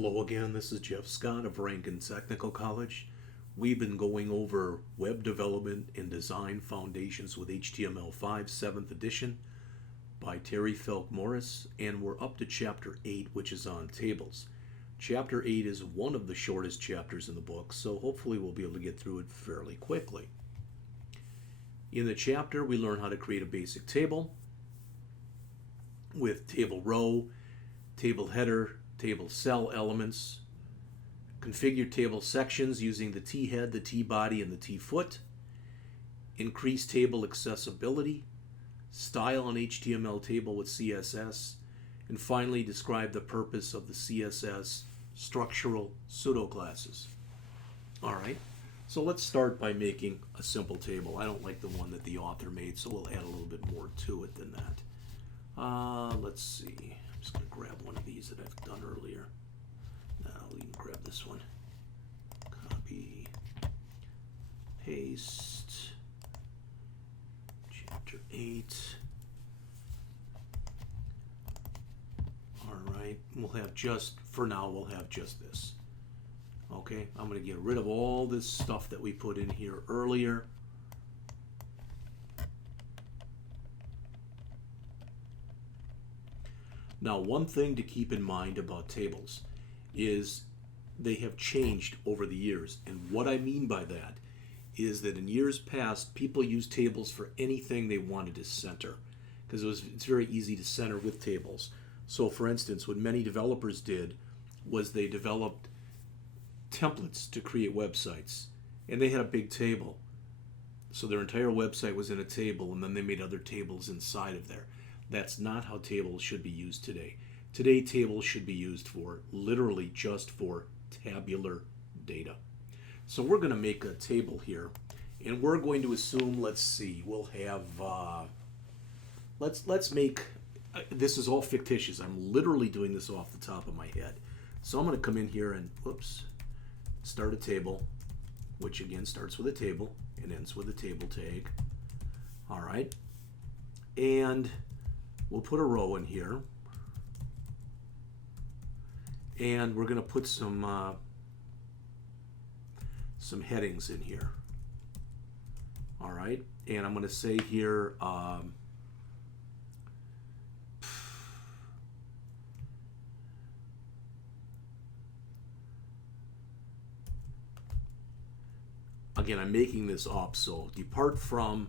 Hello again, this is Jeff Scott of Rankin Technical College. We've been going over Web Development and Design Foundations with HTML5 7th edition by Terry Felk Morris, and we're up to Chapter 8, which is on tables. Chapter 8 is one of the shortest chapters in the book, so hopefully we'll be able to get through it fairly quickly. In the chapter, we learn how to create a basic table with table row, table header, table cell elements, configure table sections using the T-head, the T-body, and the T-foot, increase table accessibility, style an HTML table with CSS, and finally describe the purpose of the CSS structural pseudo-classes. All right, so let's start by making a simple table. I don't like the one that the author made, so we'll add a little bit more to it than that. Let's see. I'm just going to grab one of these that I've done earlier. Now we can grab this one. Copy, paste, Chapter 8. All right, we'll have just, for now, we'll have just this. Okay, I'm going to get rid of all this stuff that we put in here earlier. Now, one thing to keep in mind about tables is they have changed over the years. And what I mean by that is that in years past, people used tables for anything they wanted to center, because it's very easy to center with tables. So, for instance, what many developers did was they developed templates to create websites, and they had a big table. So their entire website was in a table, and then they made other tables inside of there. That's not how tables should be used today. Today, tables should be used for literally just for tabular data. So we're going to make a table here, and we're going to assume, let's see, we'll have, let's make, this is all fictitious. I'm literally doing this off the top of my head. So I'm going to come in here and, start a table, which again starts with a table and ends with a table tag. All right. And we'll put a row in here, and we're going to put some headings in here. All right, and I'm going to say here again, I'm making this up, so depart from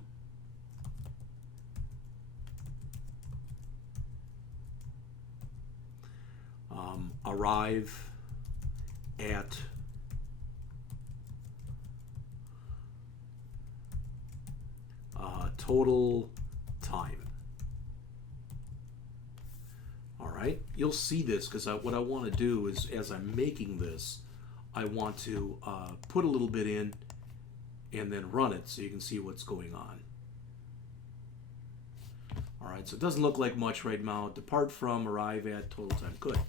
arrive at total time. All right, you'll see this because what I want to do is, as I'm making this, I want to put a little bit in and then run it so you can see what's going on. All right, so it doesn't look like much right now. Depart from, arrive at, total time. Good.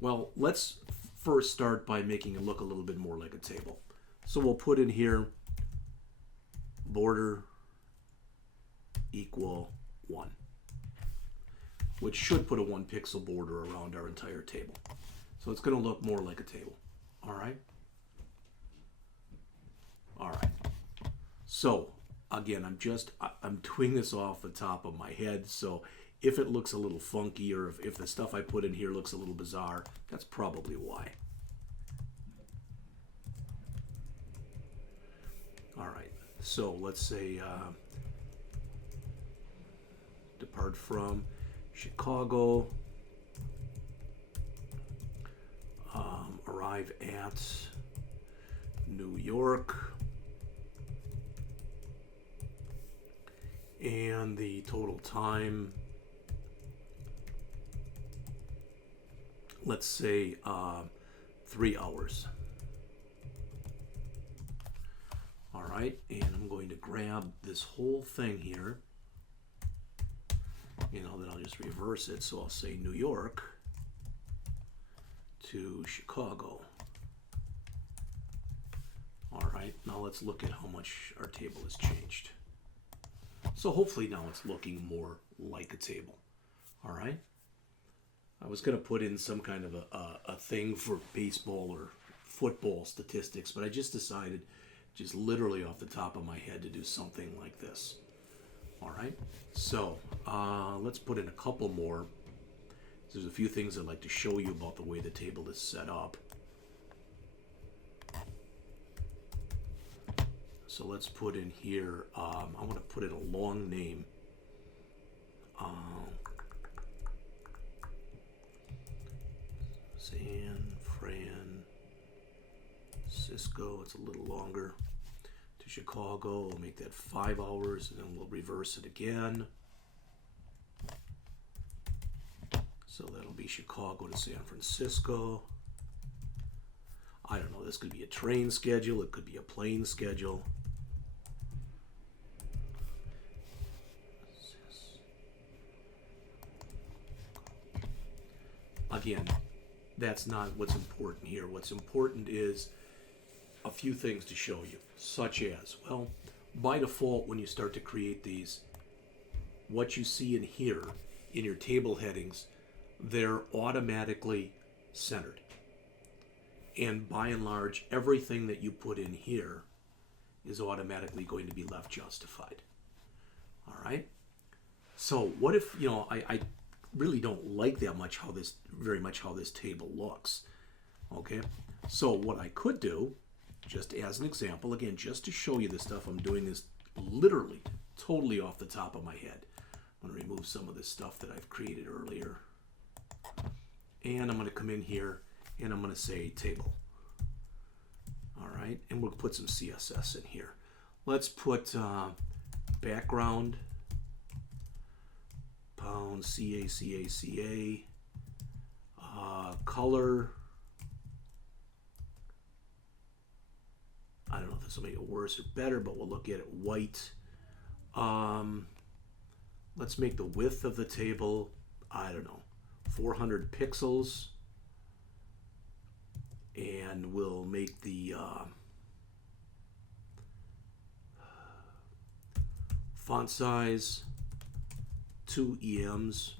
Well, let's first start by making it look a little bit more like a table. So we'll put in here border equal 1, which should put a 1 pixel border around our entire table. So it's going to look more like a table. All right? All right. So again, I'm doing this off the top of my head, so if it looks a little funky or if the stuff I put in here looks a little bizarre, that's probably why. All right, so let's say depart from Chicago, arrive at New York, and the total time, let's say 3 hours. All right, and I'm going to grab this whole thing here, then I'll just reverse it. So I'll say New York to Chicago. All right, now let's look at how much our table has changed. So hopefully now it's looking more like a table. All right. I was going to put in some kind of a thing for baseball or football statistics, but I just decided, just literally off the top of my head, to do something like this. All right, so let's put in a couple more. There's a few things I'd like to show you about the way the table is set up. So let's put in here, I want to put in a long name. San Francisco, it's a little longer. To Chicago, we'll make that 5 hours, and then we'll reverse it again. So that'll be Chicago to San Francisco. I don't know, this could be a train schedule, it could be a plane schedule. Again, that's not what's important here. What's important is a few things to show you, such as, well, by default, when you start to create these, what you see in here in your table headings, they're automatically centered. And by and large, everything that you put in here is automatically going to be left justified. All right? So what if, I really don't like that much very much how this table looks. Okay? So what I could do, just as an example, again, just to show you this stuff, I'm doing this literally totally off the top of my head. I'm going to remove some of this stuff that I've created earlier. And I'm going to come in here and I'm going to say table. All right, and we'll put some CSS in here. Let's put background, pound CACACA, color. I don't know if this will make it worse or better, but we'll look at it white. Let's make the width of the table, I don't know, 400 pixels. And we'll make the font size 2 EMs.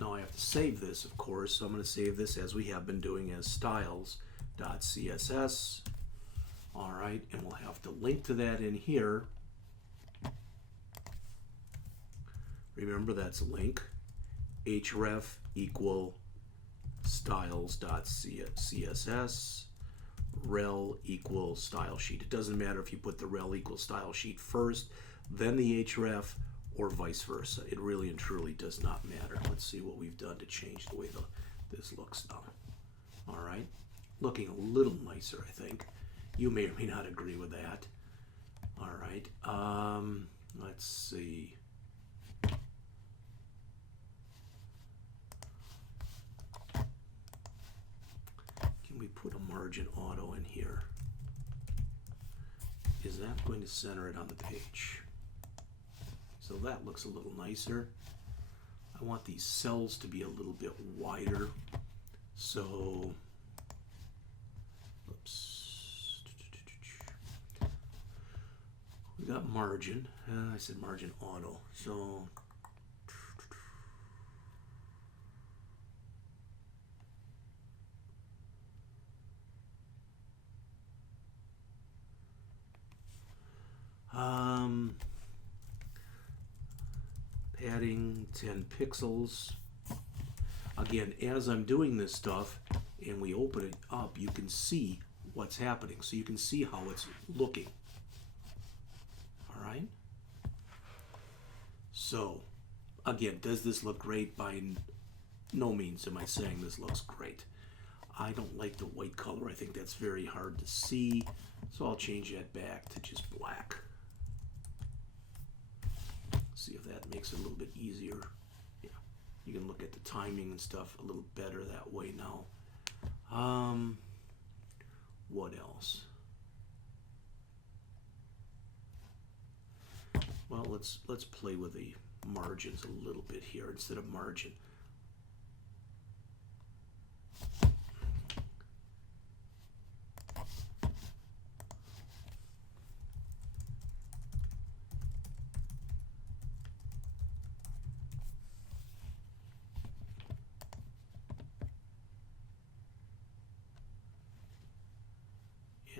Now I have to save this, of course, so I'm going to save this as we have been doing as styles.css. All right, and we'll have to link to that in here. Remember, that's link href equal styles.css rel equal style sheet. It doesn't matter if you put the rel equal style sheet first, then the href, or vice versa. It really and truly does not matter. Let's see what we've done to change the way this looks now. All right, looking a little nicer, I think. You may or may not agree with that. All right, let's see. Can we put a margin auto in here? Is that going to center it on the page? So that looks a little nicer. I want these cells to be a little bit wider. So, oops. We got margin. I said margin auto. So, padding 10 pixels. Again, as I'm doing this stuff and we open it up, you can see what's happening. So you can see how it's looking. All right. So again, does this look great? By no means am I saying this looks great. I don't like the white color. I think that's very hard to see. So I'll change that back to just black. See if that makes it a little bit easier. Yeah, you can look at the timing and stuff a little better that way now. What else? Well, let's play with the margins a little bit here instead of margin.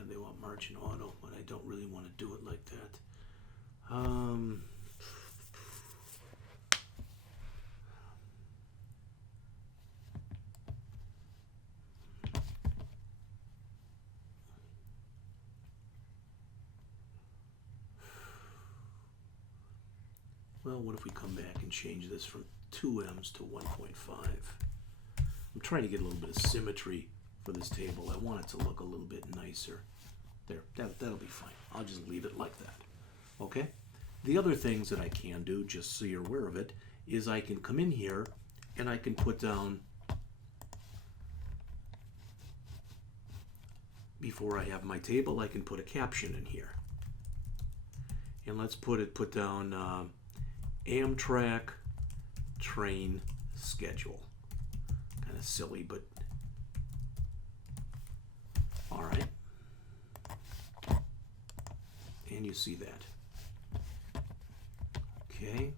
and they want margin auto, but I don't really want to do it like that. Well, what if we come back and change this from 2M's to 1.5? I'm trying to get a little bit of symmetry for this table. I want it to look a little bit nicer. There, that'll be fine. I'll just leave it like that. Okay? The other things that I can do, just so you're aware of it, is I can come in here and I can put down, before I have my table, I can put a caption in here. And let's put down Amtrak train schedule. Kind of silly, but all right. And you see that. Okay.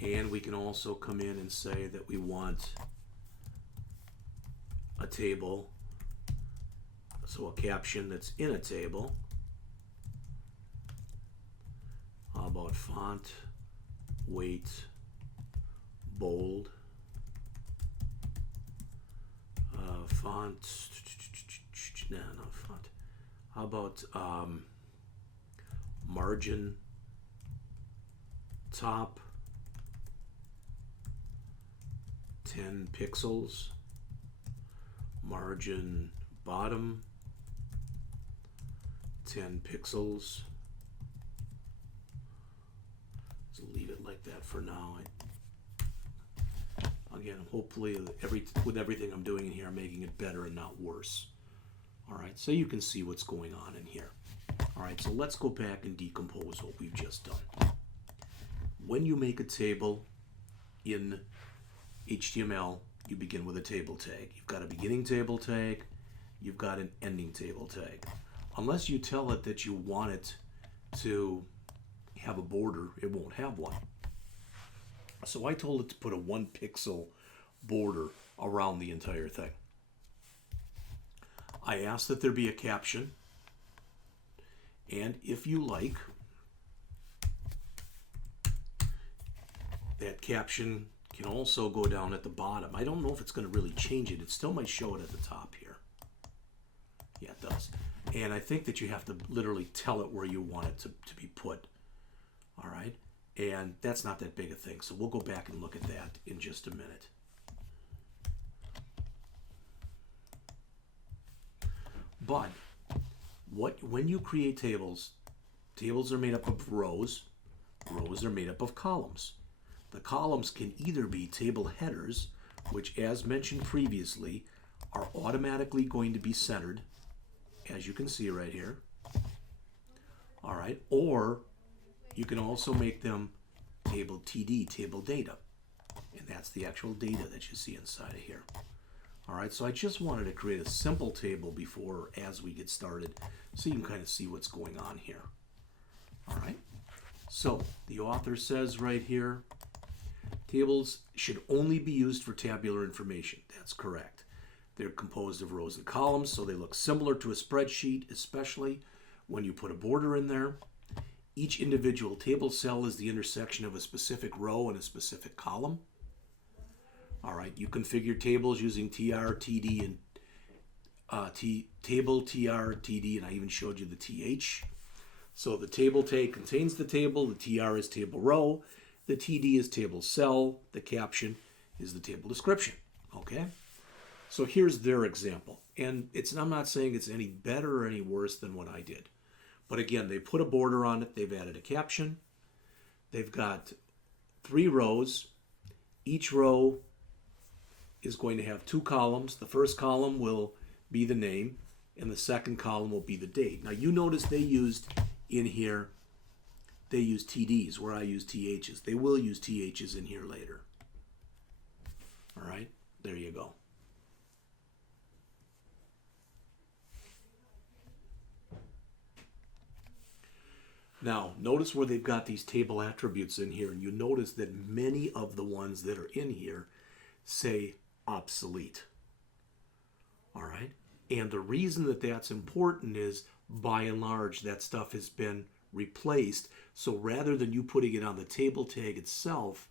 And we can also come in and say that we want a table, so a caption that's in a table. How about font, weight, bold, font, no, not font. How about margin, top, 10 pixels, margin, bottom, 10 pixels. Leave it like that for now. Again, hopefully with everything I'm doing in here, I'm making it better and not worse. All right, so you can see what's going on in here. All right, so let's go back and decompose what we've just done. When you make a table in HTML, you begin with a table tag. You've got a beginning table tag, you've got an ending table tag. Unless you tell it that you want it to have a border, it won't have one. So I told it to put a 1 pixel border around the entire thing. I asked that there be a caption, and if you like, that caption can also go down at the bottom. I don't know if it's going to really change it. It still might show it at the top here. Yeah, it does. And I think that you have to literally tell it where you want it to be put. All right, and that's not that big a thing, so we'll go back and look at that in just a minute. But when you create tables, tables are made up of rows, rows are made up of columns. The columns can either be table headers, which, as mentioned previously, are automatically going to be centered, as you can see right here. All right, or you can also make them table TD, table data. And that's the actual data that you see inside of here. All right, so I just wanted to create a simple table before, as we get started, so you can kind of see what's going on here. All right, so the author says right here, tables should only be used for tabular information. That's correct. They're composed of rows and columns, so they look similar to a spreadsheet, especially when you put a border in there. Each individual table cell is the intersection of a specific row and a specific column. All right, you configure tables using TR, TD, and table, TR, TD, and I even showed you the TH. So the table tag contains the table, the TR is table row, the TD is table cell, the caption is the table description. Okay? So here's their example. And I'm not saying it's any better or any worse than what I did. But again, they put a border on it. They've added a caption. They've got 3 rows. Each row is going to have 2 columns. The first column will be the name, and the second column will be the date. Now, you notice they used in here, they use TDs where I use THs. They will use THs in here later. All right, there you go. Now, notice where they've got these table attributes in here, and you notice that many of the ones that are in here say obsolete. All right. And the reason that that's important is by and large that stuff has been replaced. So rather than you putting it on the table tag itself,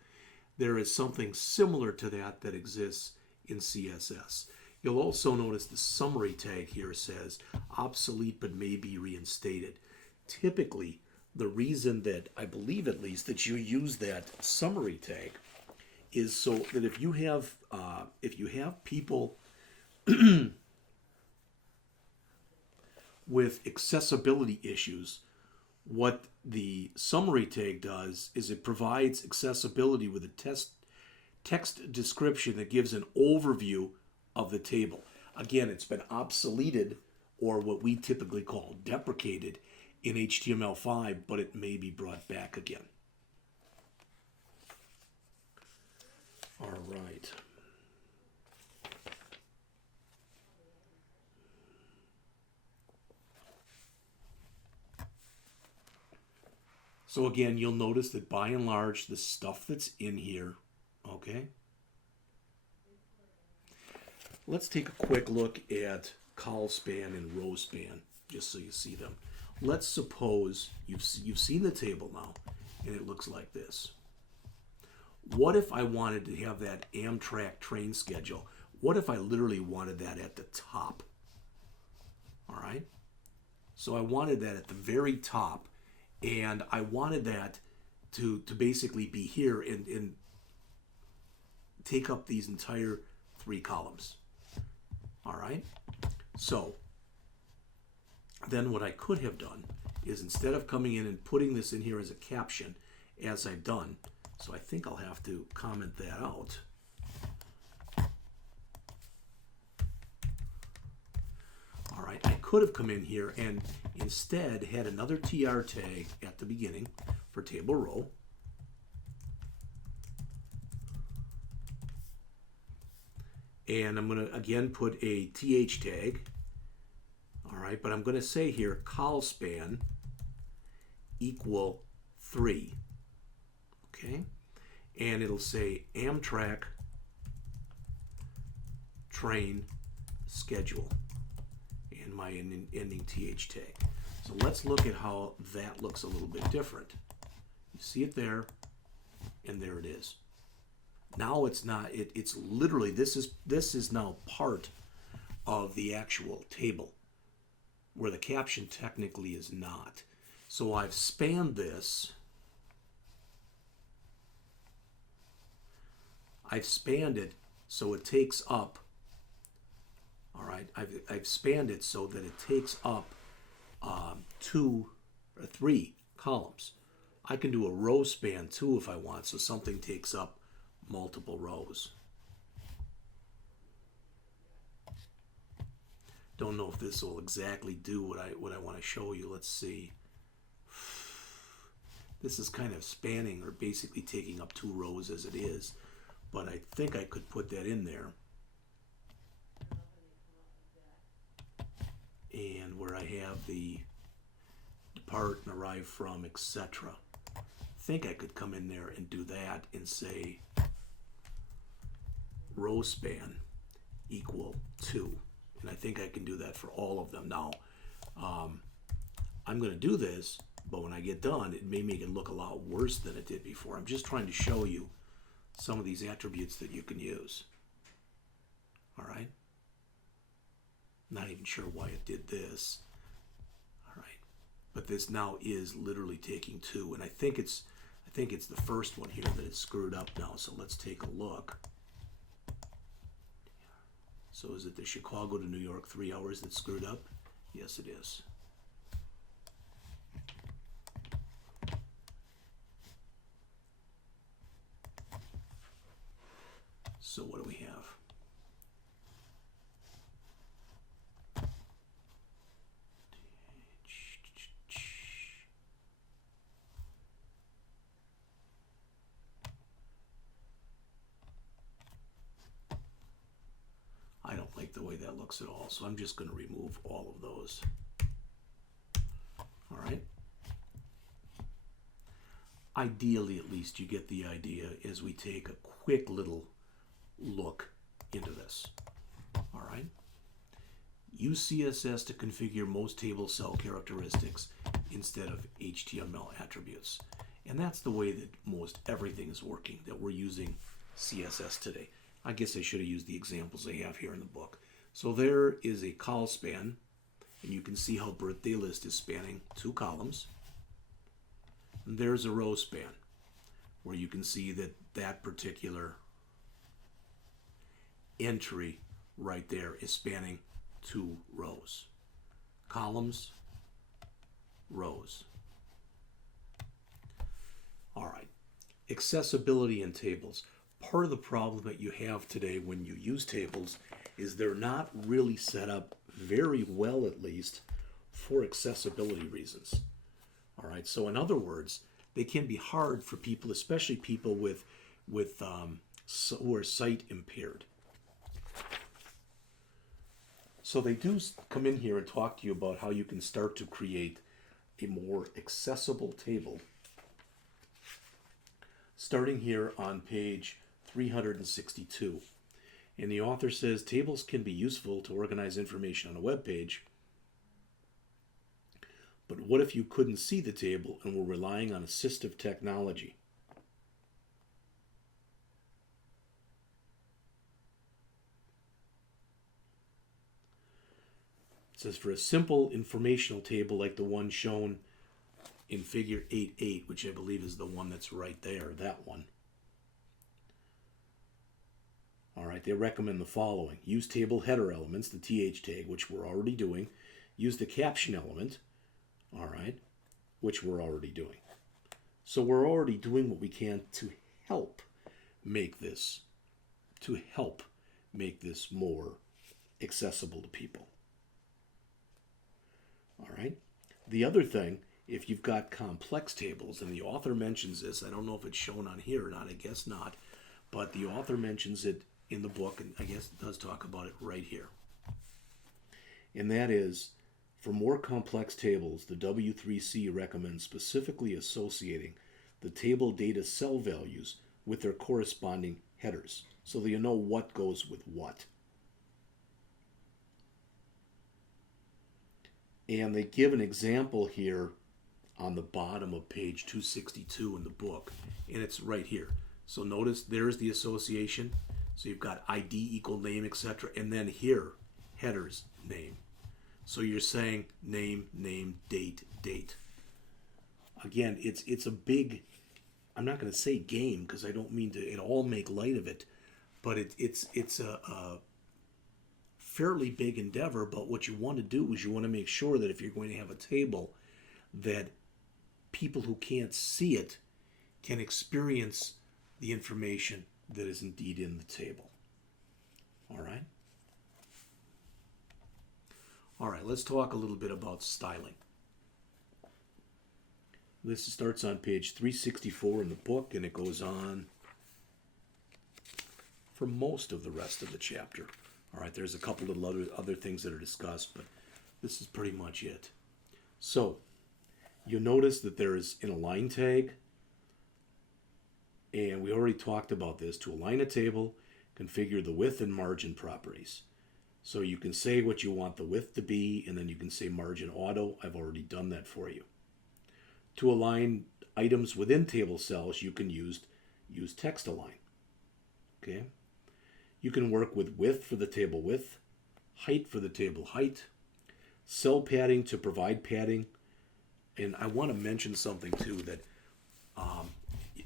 there is something similar to that that exists in CSS. You'll also notice the summary tag here says obsolete but may be reinstated. Typically, the reason that I believe at least that you use that summary tag is so that if you have people with accessibility issues, what the summary tag does is it provides accessibility with a text description that gives an overview of the table. Again, it's been obsoleted, or what we typically call deprecated, in HTML5, but it may be brought back again. All right. So again, you'll notice that by and large, the stuff that's in here, okay? Let's take a quick look at col span and row span, just so you see them. Let's suppose you've seen the table now, and it looks like this. What if I wanted to have that Amtrak train schedule? What if I literally wanted that at the top? All right? So I wanted that at the very top, and I wanted that to basically be here and take up these entire 3 columns. All right? So then what I could have done is, instead of coming in and putting this in here as a caption, as I've done, so I think I'll have to comment that out. All right, I could have come in here and instead had another TR tag at the beginning for table row. And I'm going to again put a TH tag. All right, but I'm going to say here col span equal 3. Okay, and it'll say Amtrak train schedule and my ending TH tag. So let's look at how that looks a little bit different. You see it there, and there it is. Now it's not, it's literally, this is now part of the actual table, where the caption technically is not. So I've spanned this. I've spanned it so it takes up, all right, I've spanned it so that it takes up 2 or 3 columns. I can do a row span too if I want, so something takes up multiple rows. Don't know if this will exactly do what I want to show you. Let's see. This is kind of spanning, or basically taking up 2 rows as it is, but I think I could put that in there. And where I have the depart and arrive from, etc. I think I could come in there and do that and say row span equal 2. And I think I can do that for all of them. Now, I'm going to do this, but when I get done, it may make it look a lot worse than it did before. I'm just trying to show you some of these attributes that you can use. All right? Not even sure why it did this. All right. But this now is literally taking 2, and I think it's the first one here that is screwed up now. So let's take a look. So is it the Chicago to New York 3 hours that's screwed up? Yes, it is. So what do we have? I don't like the way that looks at all, so I'm just going to remove all of those. All right. Ideally, at least, you get the idea as we take a quick little look into this. All right. Use CSS to configure most table cell characteristics instead of HTML attributes. And that's the way that most everything is working, that we're using CSS today. I guess I should have used the examples they have here in the book. So there is a col span, and you can see how birthday list is spanning 2 columns. And there's a row span, where you can see that that particular entry right there is spanning 2 rows. Columns, rows. All right. Accessibility in tables. Part of the problem that you have today when you use tables is they're not really set up very well, at least, for accessibility reasons. All right. So in other words, they can be hard for people, especially people who are sight impaired. So they do come in here and talk to you about how you can start to create a more accessible table. Starting here on page 362. And the author says, tables can be useful to organize information on a web page. But what if you couldn't see the table and were relying on assistive technology? It says, for a simple informational table like the one shown in figure 8.8, which I believe is the one that's right there, that one. All right, they recommend the following. Use table header elements, the TH tag, which we're already doing. Use the caption element, all right, which we're already doing. So we're already doing what we can to help make this more accessible to people. All right. The other thing, if you've got complex tables, and the author mentions this, I don't know if it's shown on here or not, I guess not, but the author mentions it in the book, and I guess it does talk about it right here. And that is, for more complex tables, the W3C recommends specifically associating the table data cell values with their corresponding headers, so that you know what goes with what. And they give an example here on the bottom of page 262 in the book, and it's right here. So notice there's the association. So you've got ID equal name, etc. And then here, headers, name. So you're saying name, name, date, date. Again, it's a big, I'm not going to say game because I don't mean to at all make light of it, but it's a fairly big endeavor. But what you want to do is you want to make sure that if you're going to have a table, that people who can't see it can experience the information that is indeed in the table. All right? All right, let's talk a little bit about styling. This starts on page 364 in the book, and it goes on for most of the rest of the chapter. All right, there's a couple of other things that are discussed, but this is pretty much it. So, you'll notice that there is an align tag, and we already talked about this. To align a table, configure the width and margin properties. So you can say what you want the width to be, and then you can say margin auto. I've already done that for you. To align items within table cells, you can use text align. Okay? You can work with width for the table width, height for the table height, cell padding to provide padding. And I want to mention something too that,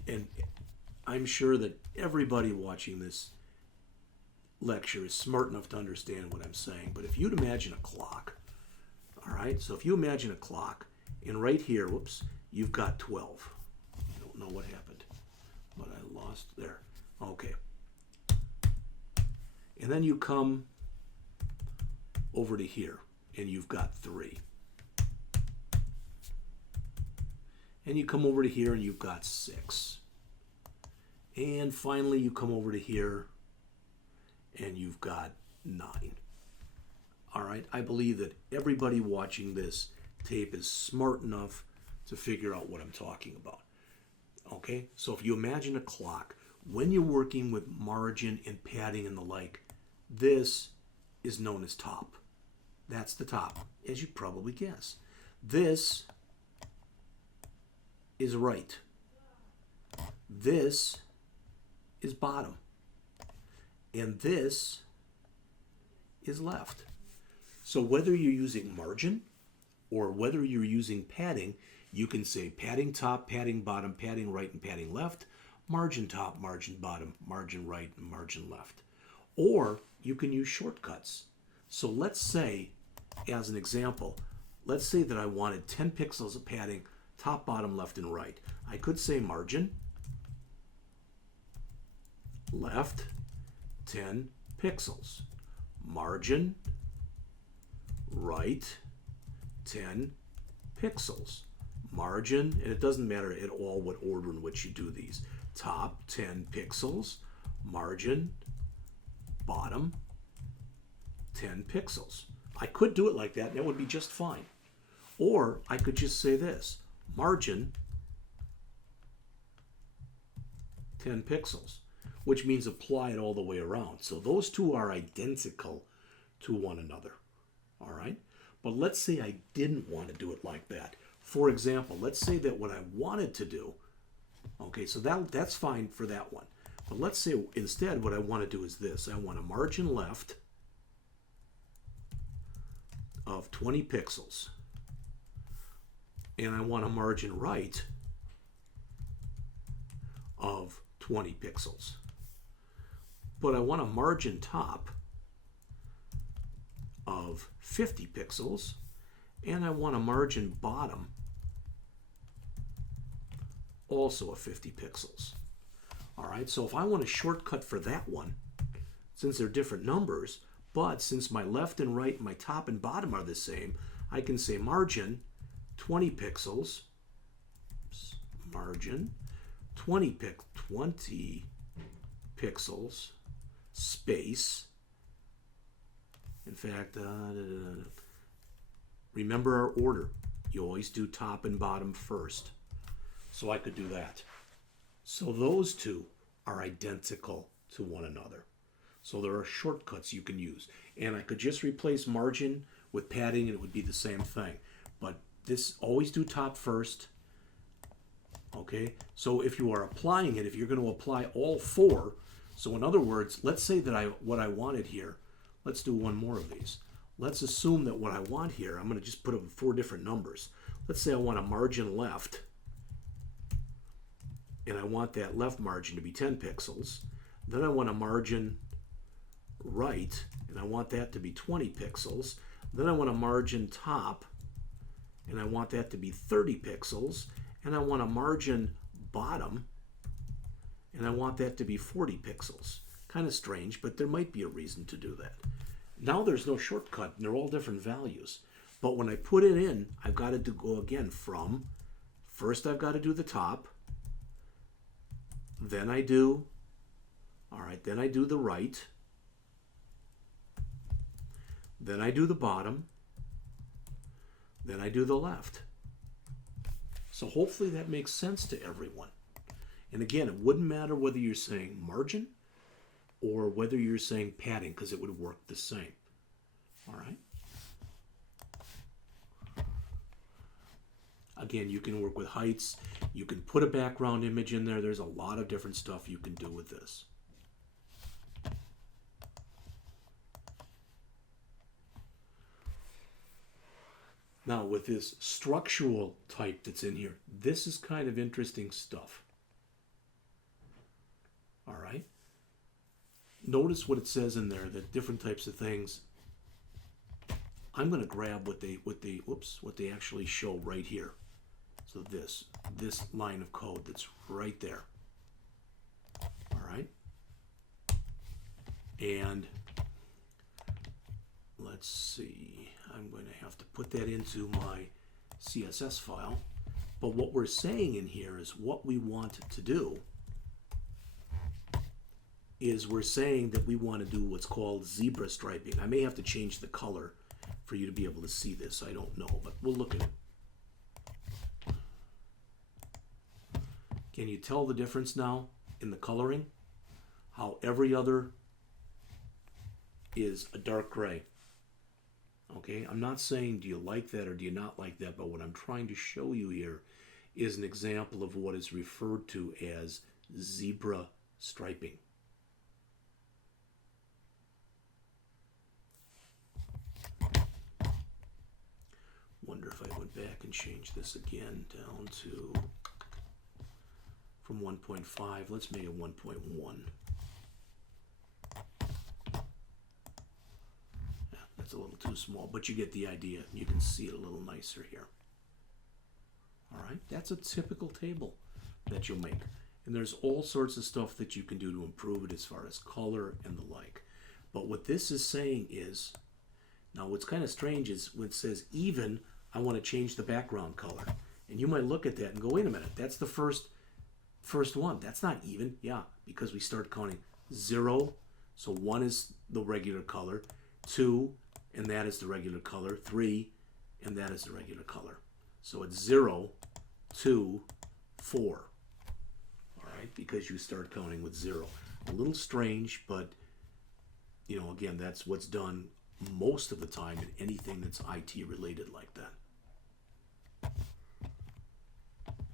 and I'm sure that everybody watching this lecture is smart enough to understand what I'm saying. But if you'd imagine a clock, all right? So if you imagine a clock, and right here, whoops, you've got 12. I don't know what happened, but I lost there. Okay. And then you come over to here, and you've got 3. And you come over to here, and you've got 6. And finally, you come over to here, and you've got 9. All right, I believe that everybody watching this tape is smart enough to figure out what I'm talking about. Okay, so if you imagine a clock, when you're working with margin and padding and the like, this is known as top. That's the top, as you probably guess. This is right. This is bottom. And this is left. So whether you're using margin or whether you're using padding, you can say padding top, padding bottom, padding right, and padding left, margin top, margin bottom, margin right, and margin left. Or you can use shortcuts. So let's say, as an example, let's say that I wanted 10 pixels of padding, top, bottom, left, and right. I could say margin, left, 10 pixels. Margin, right, 10 pixels. Margin, and it doesn't matter at all what order in which you do these. Top, 10 pixels. Margin, bottom, 10 pixels. I could do it like that, and that would be just fine. Or I could just say this, margin, 10 pixels, which means apply it all the way around. So those two are identical to one another, all right? But let's say I didn't want to do it like that. For example, let's say that what I wanted to do, okay, so that's fine for that one. But let's say instead what I want to do is this. I want a margin left of 20 pixels. And I want a margin right of 20 pixels. But I want a margin top of 50 pixels. And I want a margin bottom also of 50 pixels. All right, so if I want a shortcut for that one, since they're different numbers, but since my left and right, my top and bottom are the same, I can say margin 20 pixels, margin 20 pixels, space. In fact, remember our order. You always do top and bottom first. So I could do that. So those two are identical to one another. So there are shortcuts you can use. And I could just replace margin with padding and it would be the same thing. But this, always do top first. Okay, so if you are applying it, if you're going to apply all four, so in other words, let's say that what I wanted here, let's do one more of these. Let's assume that what I want here, I'm going to just put up 4 different numbers. Let's say I want a margin left, and I want that left margin to be 10 pixels. Then I want a margin right, and I want that to be 20 pixels. Then I want a margin top, and I want that to be 30 pixels. And I want a margin bottom, and I want that to be 40 pixels. Kind of strange, but there might be a reason to do that. Now there's no shortcut, and they're all different values. But when I put it in, I've got to go again from, first I've got to do the top, then I do, then I do the right, then I do the bottom, then I do the left. So hopefully that makes sense to everyone. And again, it wouldn't matter whether you're saying margin or whether you're saying padding, because it would work the same. All right? Again, you can work with heights. You can put a background image in there. There's a lot of different stuff you can do with this. Now, with this structural type that's in here, this is kind of interesting stuff. All right? Notice what it says in there, the different types of things. I'm going to grab what they actually show right here. So this line of code that's right there. All right? And let's see. I'm going to have to put that into my CSS file. But what we're saying in here is what we want to do is we're saying that we want to do what's called zebra striping. I may have to change the color for you to be able to see this. I don't know, but we'll look at it. Can you tell the difference now in the coloring? How every other is a dark gray. Okay, I'm not saying do you like that or do you not like that, but what I'm trying to show you here is an example of what is referred to as zebra striping. Wonder if I went back and changed this again down to from 1.5, let's make it 1.1. That's a little too small, but you get the idea. You can see it a little nicer here. All right, that's a typical table that you'll make. And there's all sorts of stuff that you can do to improve it as far as color and the like. But what this is saying is, now what's kind of strange is when it says even, I want to change the background color. And you might look at that and go, wait a minute, that's the first one. That's not even. Yeah, because we start counting 0. So 1 is the regular color. 2, and that is the regular color. 3, and that is the regular color. So it's 0, 2, 4. All right, because you start counting with 0. A little strange, but you know, again, that's what's done most of the time in anything that's IT related like that.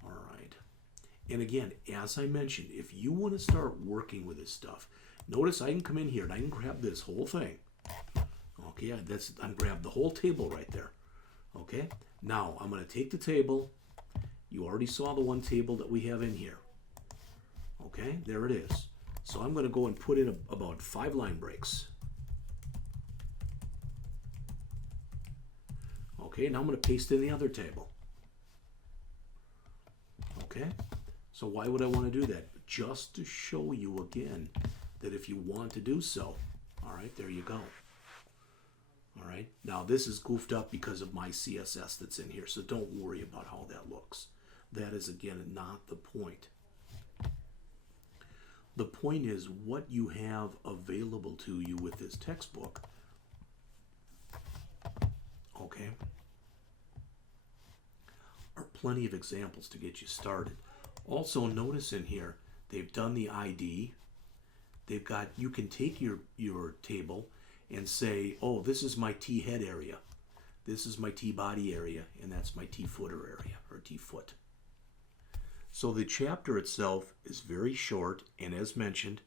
All right. And again, as I mentioned, if you want to start working with this stuff, notice I can come in here and I can grab this whole thing. Okay, I'm grab the whole table right there. Okay, now I'm going to take the table. You already saw the one table that we have in here. Okay, there it is. So I'm going to go and put in about 5 line breaks. Okay, now I'm going to paste in the other table. Okay, so why would I want to do that? Just to show you again that if you want to do so, all right, there you go. All right, now this is goofed up because of my CSS that's in here, so don't worry about how that looks. That is, again, not the point. The point is what you have available to you with this textbook, okay, are plenty of examples to get you started. Also, notice in here, they've done the ID. They've got, you can take your table and say, oh, this is my T head area. This is my T body area, and that's my T footer area, or T foot. So the chapter itself is very short, and as mentioned,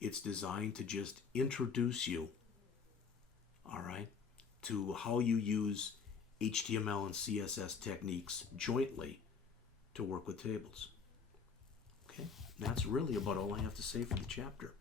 it's designed to just introduce you, all right, to how you use HTML and CSS techniques jointly to work with tables. Okay, and that's really about all I have to say for the chapter.